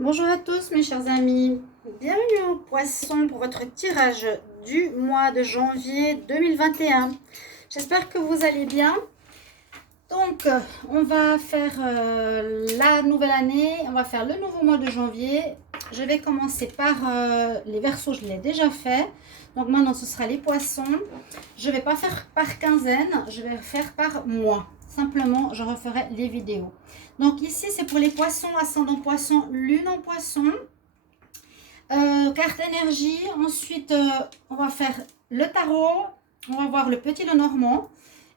Bonjour à tous mes chers amis, bienvenue au Poisson pour votre tirage du mois de janvier 2021. J'espère que vous allez bien. Donc on va faire la nouvelle année, on va faire le nouveau mois de janvier. Je vais commencer par les Verseaux, je l'ai déjà fait. Donc maintenant ce sera les Poissons. Je ne vais pas faire par quinzaine, je vais faire par mois. Simplement je referai les vidéos. Donc ici c'est pour les Poissons, ascendant Poisson, lune en Poisson. Carte énergie. Ensuite, on va faire le tarot. On va voir le petit Lenormand.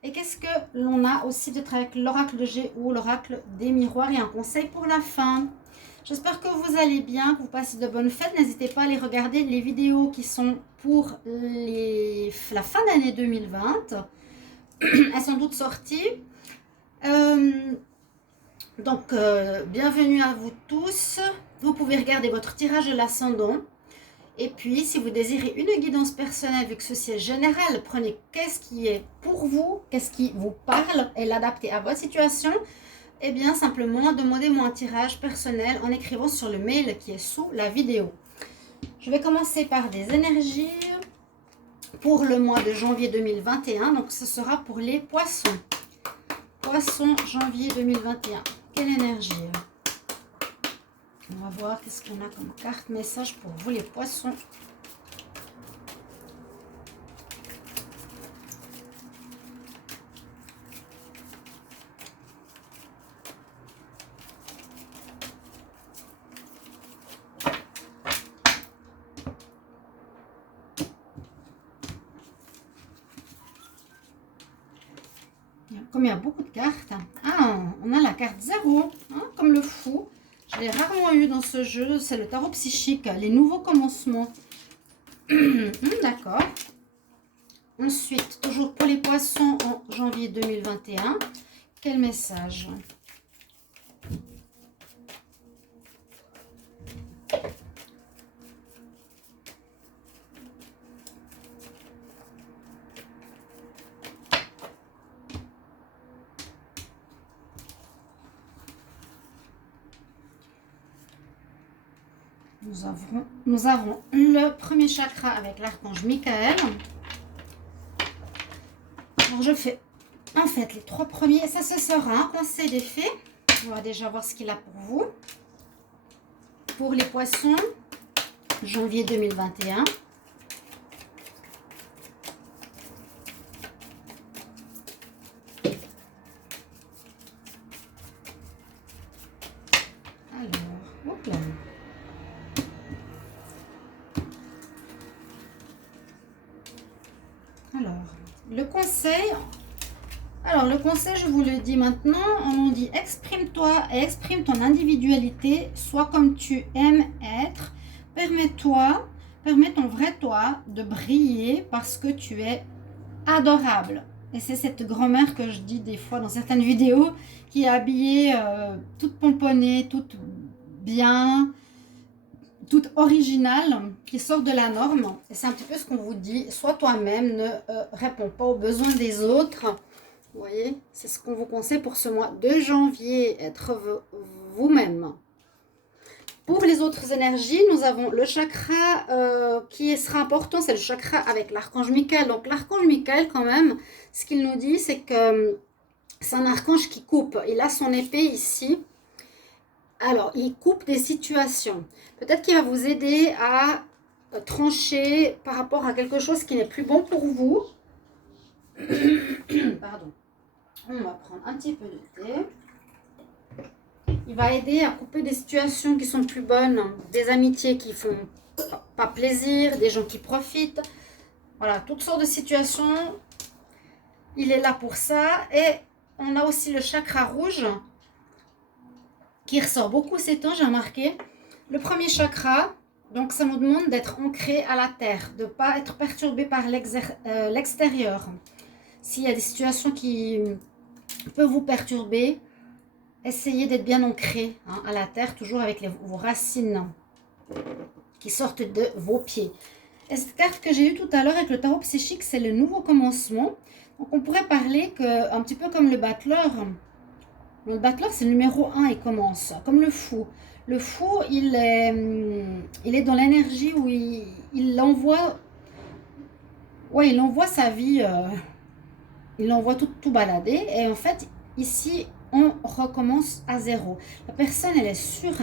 Et qu'est-ce que l'on a aussi peut-être avec l'oracle de G ou l'oracle des miroirs et un conseil pour la fin. J'espère que vous allez bien, que vous passez de bonnes fêtes. N'hésitez pas à aller regarder les vidéos qui sont pour la fin d'année 2020. Elles sont toutes sorties. Bienvenue à vous tous. Vous pouvez regarder votre tirage de l'ascendant. Et puis, si vous désirez une guidance personnelle, vu que ceci est général, prenez qu'est-ce qui est pour vous, qu'est-ce qui vous parle et l'adaptez à votre situation. Et bien, simplement, demandez-moi un tirage personnel en écrivant sur le mail qui est sous la vidéo. Je vais commencer par des énergies pour le mois de janvier 2021. Donc, ce sera pour les poissons. Poissons, janvier 2021. Quelle énergie? On va voir qu'est-ce qu'on a comme carte message pour vous les poissons. Comme il y a beaucoup de cartes. Ah, on a la carte 0, hein, comme le fou. Je l'ai rarement eu dans ce jeu. C'est le tarot psychique, les nouveaux commencements. D'accord. Ensuite, toujours pour les poissons en janvier 2021. Quel message? Nous avons le premier chakra avec l'archange Michael. Alors je fais en fait les trois premiers. Ça, ce sera un conseil des fées. On va déjà voir ce qu'il a pour vous. Pour les poissons, janvier 2021. Alors, hop là. Le conseil, je vous le dis maintenant, on nous dit exprime-toi et exprime ton individualité, sois comme tu aimes être, permets ton vrai toi de briller parce que tu es adorable. Et c'est cette grand-mère que je dis des fois dans certaines vidéos qui est habillée toute pomponnée, toute bien, toute originale, qui sort de la norme. Et c'est un petit peu ce qu'on vous dit. Sois toi-même, ne réponds pas aux besoins des autres. Vous voyez, c'est ce qu'on vous conseille pour ce mois de janvier. Être vous-même. Pour les autres énergies, nous avons le chakra qui sera important. C'est le chakra avec l'archange Michael. Donc l'archange Michael, quand même, ce qu'il nous dit, c'est que c'est un archange qui coupe. Il a son épée ici. Alors, il coupe des situations. Peut-être qu'il va vous aider à trancher par rapport à quelque chose qui n'est plus bon pour vous. Pardon. On va prendre un petit peu de thé. Il va aider à couper des situations qui sont plus bonnes, des amitiés qui font pas plaisir, des gens qui profitent. Voilà, toutes sortes de situations. Il est là pour ça. Et on a aussi le chakra rouge qui ressort beaucoup ces temps, j'ai remarqué. Le premier chakra, donc ça nous demande d'être ancré à la terre, de ne pas être perturbé par l'extérieur. S'il y a des situations qui peuvent vous perturber, essayez d'être bien ancré à la terre, toujours avec vos racines qui sortent de vos pieds. Et cette carte que j'ai eue tout à l'heure avec le tarot psychique, c'est le nouveau commencement. Donc on pourrait parler que, un petit peu comme le battleur, Le battleur, c'est le numéro 1, il commence, comme le fou. Le fou, il est dans l'énergie où il envoie, ouais, il envoie sa vie, il envoie tout balader. Et en fait, ici, on recommence à zéro. La personne, elle est sur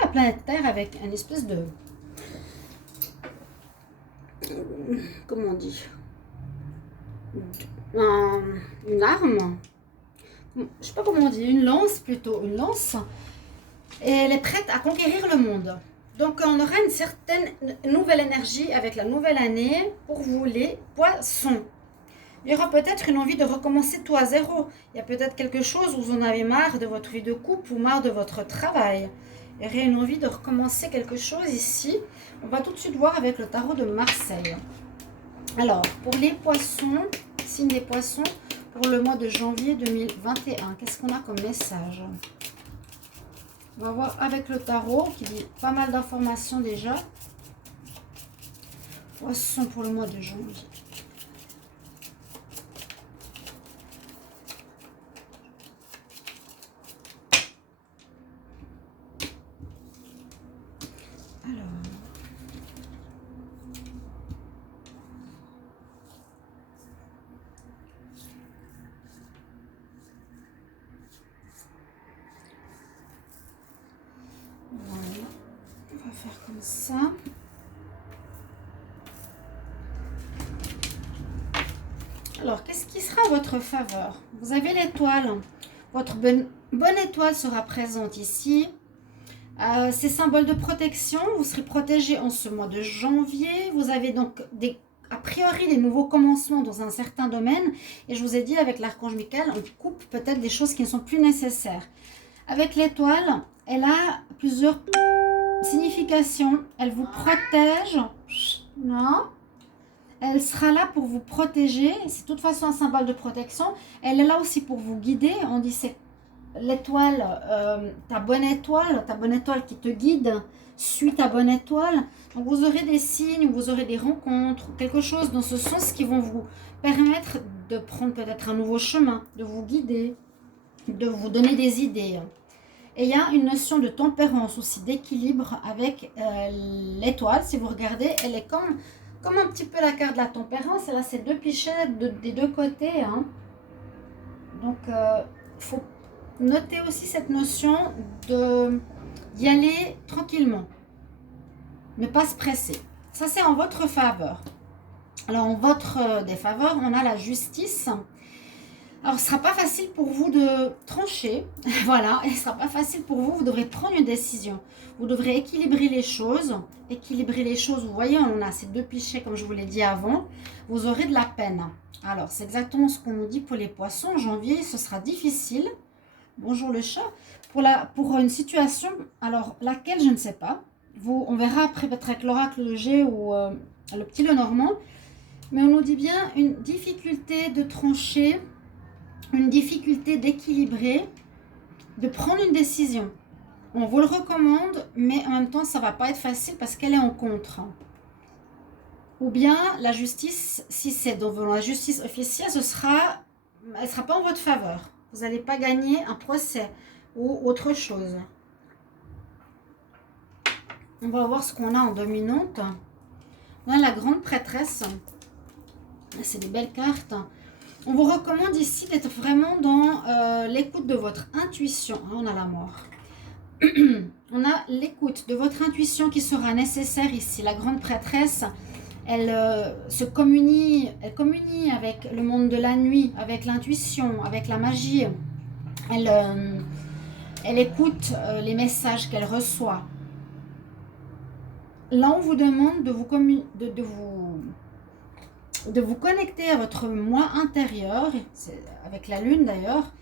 la planète Terre avec une espèce de, comment on dit, une arme. Je sais pas comment on dit, une lance plutôt, une lance. Et elle est prête à conquérir le monde. Donc on aura une certaine nouvelle énergie avec la nouvelle année pour vous les poissons. Il y aura peut-être une envie de recommencer tout à zéro. Il y a peut-être quelque chose où vous en avez marre de votre vie de couple ou marre de votre travail. Il y aurait une envie de recommencer quelque chose ici. On va tout de suite voir avec le tarot de Marseille. Alors, pour les poissons, signe des poissons, pour le mois de janvier 2021, qu'est-ce qu'on a comme message? On va voir avec le tarot qui dit pas mal d'informations déjà. Poissons pour le mois de janvier. Voilà, on va faire comme ça. Alors, qu'est-ce qui sera en votre faveur? Vous avez l'étoile. Votre bonne étoile sera présente ici. C'est symbole de protection. Vous serez protégé en ce mois de janvier. Vous avez donc a priori des nouveaux commencements dans un certain domaine. Et je vous ai dit, avec l'archange Michael, on coupe peut-être des choses qui ne sont plus nécessaires. Avec l'étoile, elle a plusieurs significations. Elle vous protège. Non. Elle sera là pour vous protéger. C'est de toute façon un symbole de protection. Elle est là aussi pour vous guider. On dit c'est l'étoile, ta bonne étoile qui te guide. Suis ta bonne étoile. Donc vous aurez des signes, vous aurez des rencontres, quelque chose dans ce sens qui vont vous permettre de prendre peut-être un nouveau chemin, de vous guider, de vous donner des idées. Et il y a une notion de tempérance aussi, d'équilibre avec l'étoile. Si vous regardez, elle est comme un petit peu la carte de la tempérance. Elle a ces deux pichets des deux côtés. Hein. Donc, il faut noter aussi cette notion d'y aller tranquillement. Ne pas se presser. Ça, c'est en votre faveur. Alors, en votre défaveur, on a la justice. Alors, ce ne sera pas facile pour vous de trancher. Voilà, et ce ne sera pas facile pour vous. Vous devrez prendre une décision. Vous devrez équilibrer les choses. Équilibrer les choses, vous voyez, on a ces deux pichets, comme je vous l'ai dit avant. Vous aurez de la peine. Alors, c'est exactement ce qu'on nous dit pour les poissons. En janvier, ce sera difficile. Bonjour le chat. Pour une situation, alors, laquelle, je ne sais pas. On verra après, peut-être avec l'oracle de G ou le petit Lenormand. Mais on nous dit bien une difficulté de trancher, une difficulté d'équilibrer, de prendre une décision. On vous le recommande, mais en même temps, ça ne va pas être facile parce qu'elle est en contre. Ou bien, la justice, si c'est devant la justice officielle, elle ne sera pas en votre faveur. Vous n'allez pas gagner un procès ou autre chose. On va voir ce qu'on a en dominante. On a la grande prêtresse. C'est des belles cartes. On vous recommande ici d'être vraiment dans l'écoute de votre intuition. On a la mort. On a l'écoute de votre intuition qui sera nécessaire ici. La grande prêtresse, elle communie avec le monde de la nuit, avec l'intuition, avec la magie. Elle écoute les messages qu'elle reçoit. Là, on vous demande de vous connecter à votre moi intérieur, avec la lune d'ailleurs,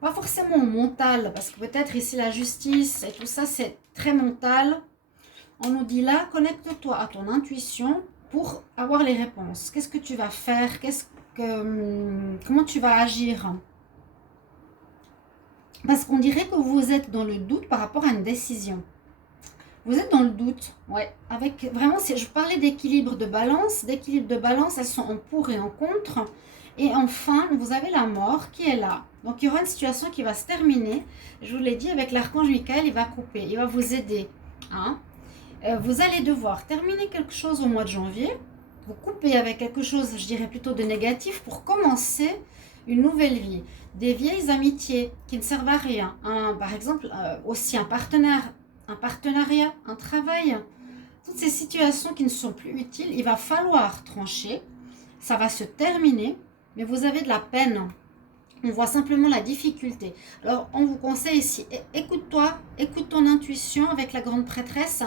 pas forcément mental, parce que peut-être ici la justice et tout ça c'est très mental. On nous dit là, connecte-toi à ton intuition pour avoir les réponses. Qu'est-ce que tu vas faire? Comment tu vas agir? Parce qu'on dirait que vous êtes dans le doute par rapport à une décision. Vous êtes dans le doute, ouais. Avec vraiment, je parlais d'équilibre de balance. D'équilibre de balance, elles sont en pour et en contre. Et enfin, vous avez la mort qui est là. Donc, il y aura une situation qui va se terminer. Je vous l'ai dit, avec l'archange Michael, il va couper, il va vous aider. Hein. Vous allez devoir terminer quelque chose au mois de janvier. Vous coupez avec quelque chose, je dirais plutôt de négatif, pour commencer une nouvelle vie. Des vieilles amitiés qui ne servent à rien. Par exemple, aussi un partenariat, un travail. Toutes ces situations qui ne sont plus utiles, il va falloir trancher. Ça va se terminer, mais vous avez de la peine. On voit simplement la difficulté. Alors, on vous conseille ici, écoute-toi, écoute ton intuition avec la grande prêtresse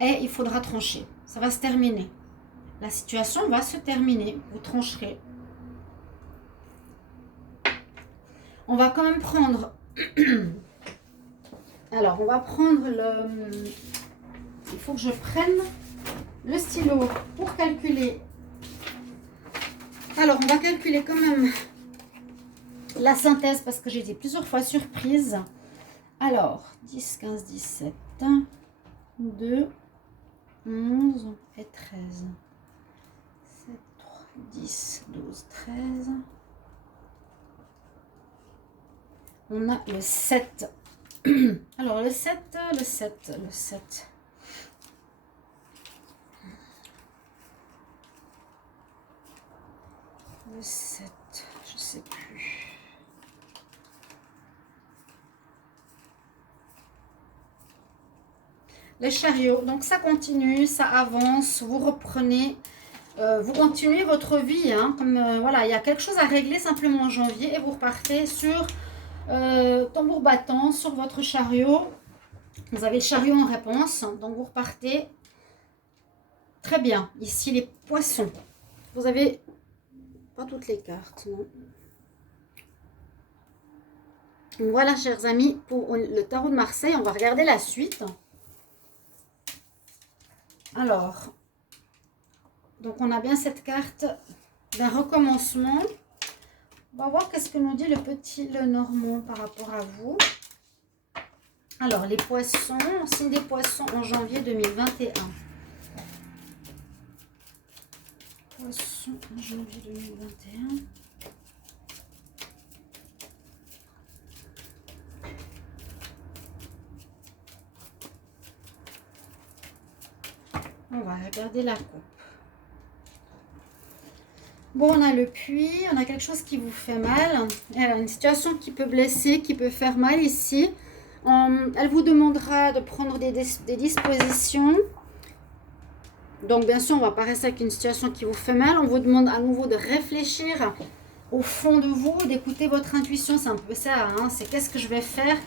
et il faudra trancher. Ça va se terminer. La situation va se terminer. Vous trancherez. On va quand même prendre... Alors, on va prendre le... Il faut que je prenne le stylo pour calculer. Alors, on va calculer quand même la synthèse parce que j'ai été plusieurs fois surprise. Alors, 10, 15, 17, 2, 11 et 13. 7, 3, 10, 12, 13. On a le 7. Alors, le 7. Le 7, je sais plus. Les chariots, donc ça continue, ça avance, vous reprenez, vous continuez votre vie, hein, comme voilà, il y a quelque chose à régler simplement en janvier et vous repartez sur tambour battant, sur votre chariot. Vous avez le chariot en réponse, donc vous repartez. Très bien, ici les poissons, vous avez pas toutes les cartes, non. Voilà, chers amis, pour le tarot de Marseille, on va regarder la suite. Alors, donc on a bien cette carte d'un recommencement. On va voir qu'est-ce que nous dit le petit Lenormand par rapport à vous. Alors, les poissons, signe des poissons en janvier 2021. Poissons en janvier 2021. On va regarder la coupe. Bon, on a le puits, on a quelque chose qui vous fait mal. Alors, une situation qui peut blesser, qui peut faire mal ici. Elle vous demandera de prendre des dispositions. Donc, bien sûr, on ne va pas rester avec une situation qui vous fait mal. On vous demande à nouveau de réfléchir au fond de vous, d'écouter votre intuition. C'est un peu ça, hein, c'est qu'est-ce que je vais faire.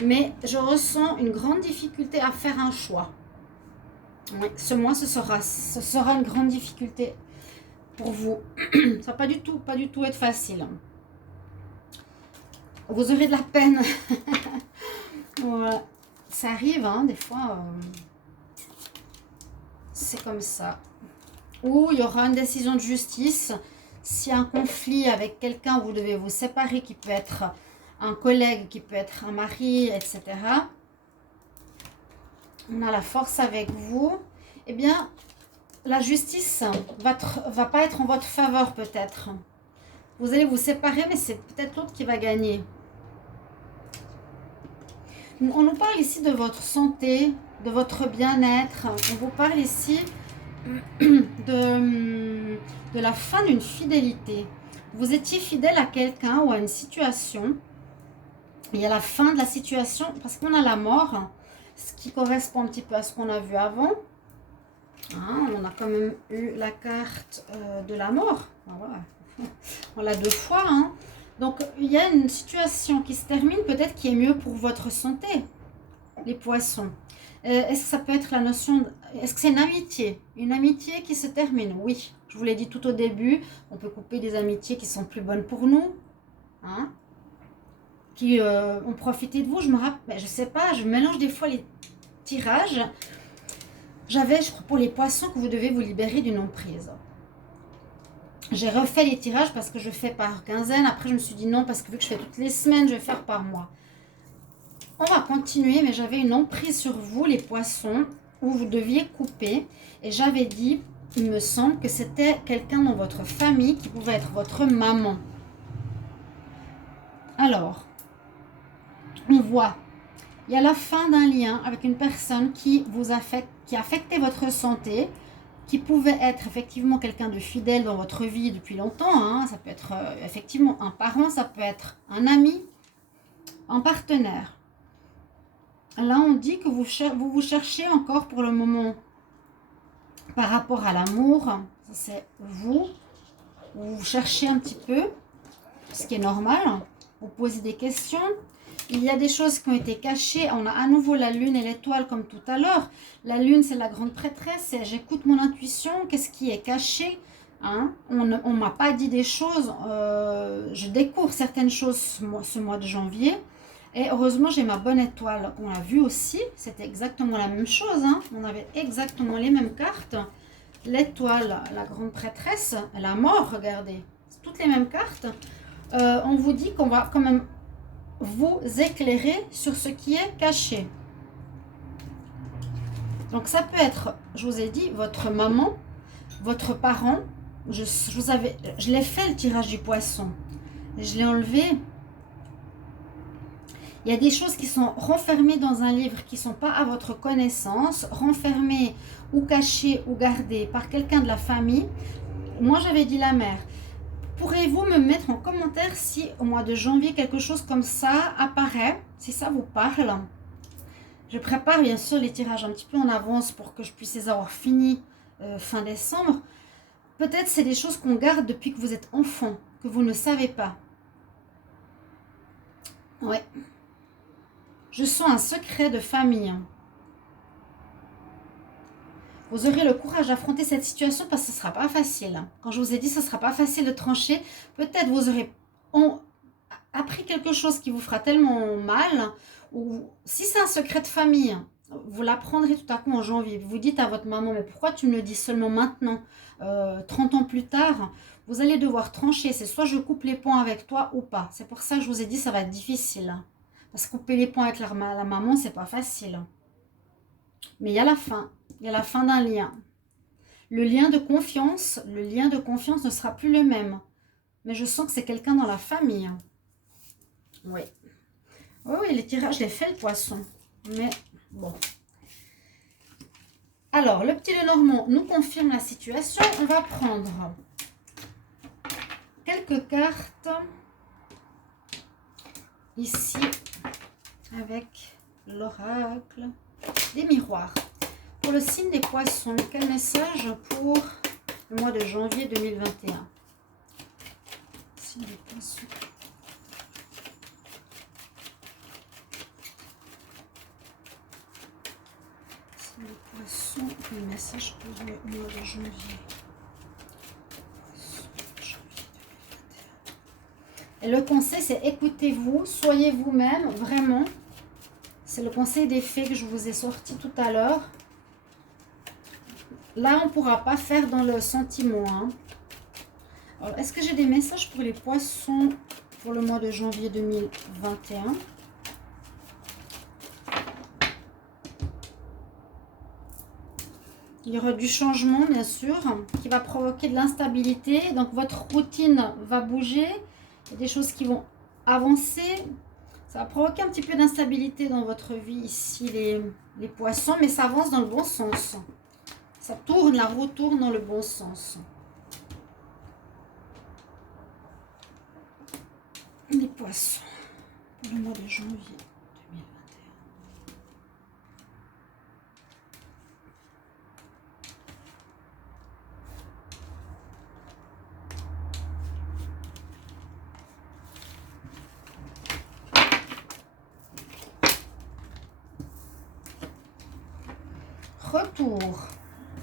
Mais je ressens une grande difficulté à faire un choix. Oui, ce mois, ce sera une grande difficulté pour vous. Ça va pas du tout être facile. Vous aurez de la peine. Voilà. Ça arrive, hein, des fois. C'est comme ça. Ou il y aura une décision de justice. S'il y a un conflit avec quelqu'un, vous devez vous séparer, qui peut être un collègue, qui peut être un mari, etc. On a la force avec vous. Eh bien, la justice va pas être en votre faveur peut-être. Vous allez vous séparer, mais c'est peut-être l'autre qui va gagner. On nous parle ici de votre santé, de votre bien-être. On vous parle ici de la fin d'une fidélité. Vous étiez fidèle à quelqu'un ou à une situation. Il y a la fin de la situation parce qu'on a la mort, ce qui correspond un petit peu à ce qu'on a vu avant. Hein, on a quand même eu la carte de la mort. Voilà. On l'a 2 fois. Hein. Donc, il y a une situation qui se termine, peut-être qui est mieux pour votre santé, les poissons. Est-ce que ça peut être la notion... Est-ce que c'est une amitié? Une amitié qui se termine? Oui. Je vous l'ai dit tout au début, on peut couper des amitiés qui sont plus bonnes pour nous. Hein, qui ont profité de vous. Je me rappelle, je sais pas, je mélange des fois les tirages. J'avais, je crois, pour les poissons, que vous devez vous libérer d'une emprise. J'ai refait les tirages parce que je fais par quinzaine. Après, je me suis dit non, parce que vu que je fais toutes les semaines, je vais faire par mois. On va continuer, mais j'avais une emprise sur vous, les poissons, où vous deviez couper. Et j'avais dit, il me semble, que c'était quelqu'un dans votre famille qui pouvait être votre maman. Alors, on voit, il y a la fin d'un lien avec une personne qui vous affecte, qui a affecté votre santé, qui pouvait être effectivement quelqu'un de fidèle dans votre vie depuis longtemps. Hein. Ça peut être effectivement un parent, ça peut être un ami, un partenaire. Là, on dit que vous cherchez encore pour le moment par rapport à l'amour. C'est vous cherchez un petit peu, ce qui est normal. Vous posez des questions. Il y a des choses qui ont été cachées. On a à nouveau la lune et l'étoile comme tout à l'heure. La lune, c'est la grande prêtresse. J'écoute mon intuition. Qu'est-ce qui est caché, hein? On ne m'a pas dit des choses. Je découvre certaines choses ce mois de janvier. Et heureusement, j'ai ma bonne étoile. On l'a vu aussi. C'était exactement la même chose. Hein? On avait exactement les mêmes cartes. L'étoile, la grande prêtresse, la mort, regardez. C'est toutes les mêmes cartes. On vous dit qu'on va quand même vous éclairer sur ce qui est caché. Donc ça peut être, je vous ai dit, votre maman, votre parent. Je l'ai fait le tirage du poisson. Je l'ai enlevé. Il y a des choses qui sont renfermées dans un livre qui ne sont pas à votre connaissance, renfermées ou cachées ou gardées par quelqu'un de la famille. Moi, j'avais dit la mère. Pourriez-vous me mettre en commentaire si au mois de janvier quelque chose comme ça apparaît, si ça vous parle? Je prépare bien sûr les tirages un petit peu en avance pour que je puisse les avoir finis fin décembre. Peut-être c'est des choses qu'on garde depuis que vous êtes enfant, que vous ne savez pas. Ouais. Je sens un secret de famille. Vous aurez le courage d'affronter cette situation parce que ce ne sera pas facile. Quand je vous ai dit ce ne sera pas facile de trancher, peut-être vous aurez appris quelque chose qui vous fera tellement mal, ou si c'est un secret de famille, vous l'apprendrez tout à coup en janvier. Vous dites à votre maman, mais pourquoi tu me le dis seulement maintenant, 30 ans plus tard? Vous allez devoir trancher, c'est soit je coupe les ponts avec toi ou pas. C'est pour ça que je vous ai dit ça va être difficile. Parce que couper les ponts avec la maman, c'est pas facile. Mais il y a la fin. Il y a la fin d'un lien. Le lien de confiance ne sera plus le même. Mais je sens que c'est quelqu'un dans la famille. Oui. Oui, les tirages, je l'ai fait le poisson. Mais bon. Alors, le petit Lenormand nous confirme la situation. On va prendre quelques cartes ici avec l'oracle des miroirs. Pour le signe des poissons, quel message pour le mois de janvier 2021? Signe des poissons. Signe des poissons, quel message pour le mois de janvier? Et le conseil, c'est écoutez-vous, soyez vous-même, vraiment. C'est le conseil des fées que je vous ai sorti tout à l'heure. Là, on ne pourra pas faire dans le sentiment. Hein. Alors, est-ce que j'ai des messages pour les poissons pour le mois de janvier 2021? Il y aura du changement, bien sûr, qui va provoquer de l'instabilité. Donc, votre routine va bouger. Il y a des choses qui vont avancer. Ça va provoquer un petit peu d'instabilité dans votre vie ici, les poissons. Mais ça avance dans le bon sens. Ça tourne, la roue tourne dans le bon sens. Les poissons pour le mois de janvier 2021.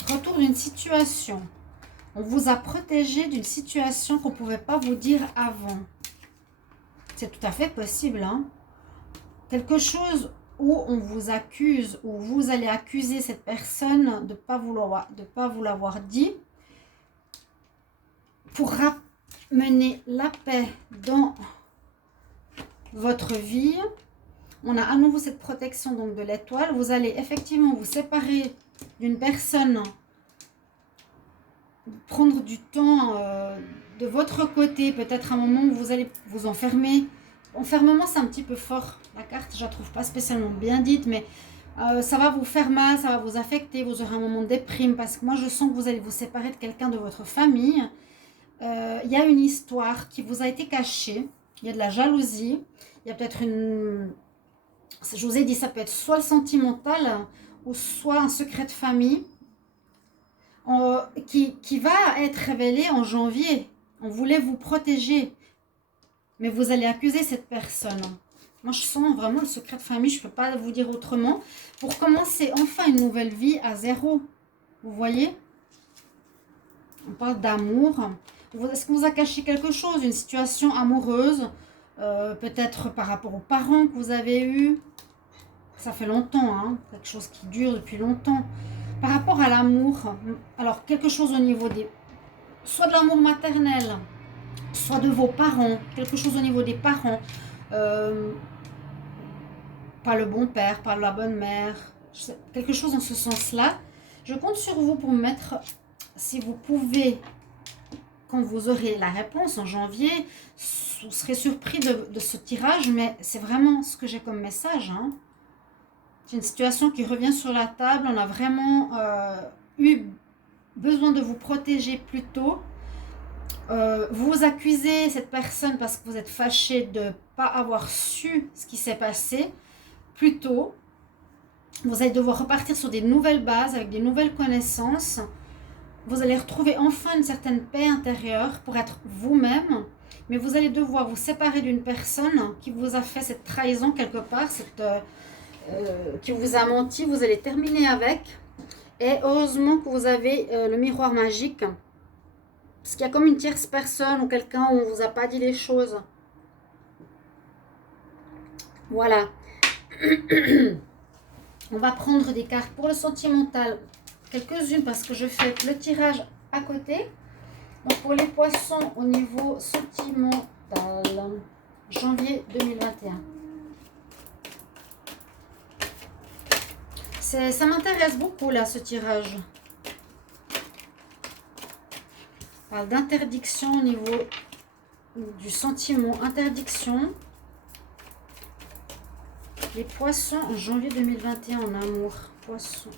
Retour d'une situation. On vous a protégé d'une situation qu'on ne pouvait pas vous dire avant. C'est tout à fait possible. Hein? Quelque chose où on vous accuse, où vous allez accuser cette personne de ne pas vous l'avoir dit, pour ramener la paix dans votre vie. On a à nouveau cette protection donc de l'étoile. Vous allez effectivement vous séparer d'une personne, prendre du temps de votre côté, peut-être un moment où vous allez vous enfermer Enfermement, c'est un petit peu fort. La carte, je la trouve pas spécialement bien dite, mais ça va vous faire mal, ça va vous affecter. Vous aurez un moment de déprime parce que moi, je sens que vous allez vous séparer de quelqu'un de votre famille. Il y a une histoire qui vous a été cachée. Il y a de la jalousie. Il y a peut-être une... Je vous ai dit, ça peut être soit le sentimental ou soit un secret de famille qui va être révélé en janvier. On voulait vous protéger. Mais vous allez accuser cette personne. Moi, je sens vraiment le secret de famille. Je ne peux pas vous dire autrement. Pour commencer enfin une nouvelle vie à zéro. Vous voyez? On parle d'amour. Est-ce qu'on vous a caché quelque chose? Une situation amoureuse? Peut-être par rapport aux parents que vous avez eus. Ça fait longtemps, hein? Quelque chose qui dure depuis longtemps. Par rapport à l'amour. Alors, quelque chose au niveau des... Soit de l'amour maternel, soit de vos parents, quelque chose au niveau des parents, pas le bon père, pas la bonne mère, quelque chose dans ce sens-là. Je compte sur vous pour me mettre, si vous pouvez, quand vous aurez la réponse en janvier, vous serez surpris de ce tirage, mais c'est vraiment ce que j'ai comme message. Hein. C'est une situation qui revient sur la table, on a vraiment eu besoin de vous protéger plus tôt. Vous accusez cette personne parce que vous êtes fâché de ne pas avoir su ce qui s'est passé plus tôt. Vous allez devoir repartir sur des nouvelles bases, avec des nouvelles connaissances. Vous allez retrouver enfin une certaine paix intérieure pour être vous-même. Mais vous allez devoir vous séparer d'une personne qui vous a fait cette trahison quelque part, qui vous a menti. Vous allez terminer avec. Et heureusement que vous avez le miroir magique. Parce qu'il y a comme une tierce personne ou quelqu'un où on ne vous a pas dit les choses. Voilà. On va prendre des cartes pour le sentimental. Quelques-unes parce que je fais le tirage à côté. Donc pour les poissons au niveau sentimental. Janvier 2021. Ça m'intéresse beaucoup là ce tirage. On parle d'interdiction au niveau du sentiment. Interdiction. Les poissons en janvier 2021 en amour. Poissons.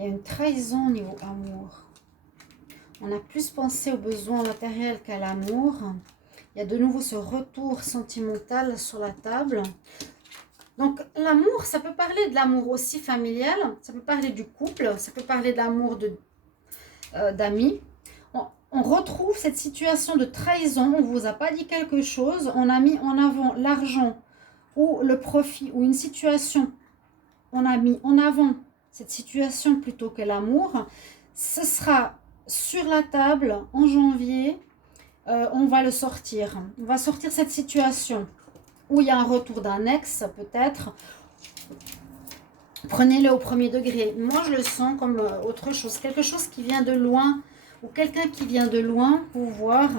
Il y a une trahison au niveau amour. On a plus pensé aux besoins matériels qu'à l'amour. Il y a de nouveau ce retour sentimental sur la table. Donc l'amour, ça peut parler de l'amour aussi familial. Ça peut parler du couple. Ça peut parler de l'amour d'amis. On retrouve cette situation de trahison. On ne vous a pas dit quelque chose. On a mis en avant l'argent ou le profit ou une situation. On a mis en avant cette situation plutôt que l'amour. Ce sera sur la table en janvier. On va le sortir. On va sortir cette situation où il y a un retour d'un ex peut-être. Prenez-le au premier degré. Moi, je le sens comme autre chose. Quelque chose qui vient de loin ou quelqu'un qui vient de loin pour voir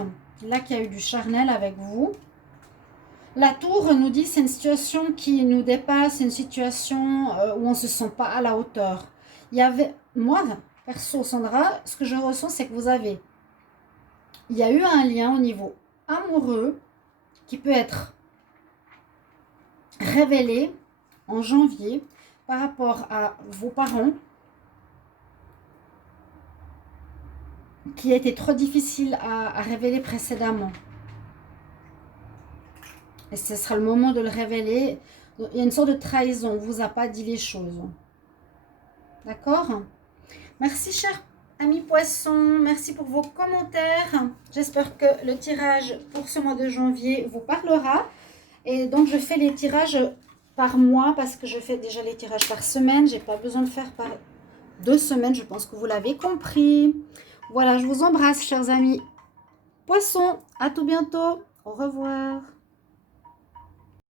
là qu'il y a eu du charnel avec vous. La tour nous dit c'est une situation qui nous dépasse, une situation où on ne se sent pas à la hauteur. Moi, perso Sandra, ce que je ressens, c'est que il y a eu un lien au niveau amoureux qui peut être révélé en janvier par rapport à vos parents qui a été trop difficile à révéler précédemment. Et ce sera le moment de le révéler. Il y a une sorte de trahison. On ne vous a pas dit les choses. D'accord? Merci, chers amis poissons. Merci pour vos commentaires. J'espère que le tirage pour ce mois de janvier vous parlera. Et donc, je fais les tirages par mois parce que je fais déjà les tirages par semaine. Je n'ai pas besoin de faire par 2 semaines. Je pense que vous l'avez compris. Voilà, je vous embrasse, chers amis poissons. À tout bientôt. Au revoir.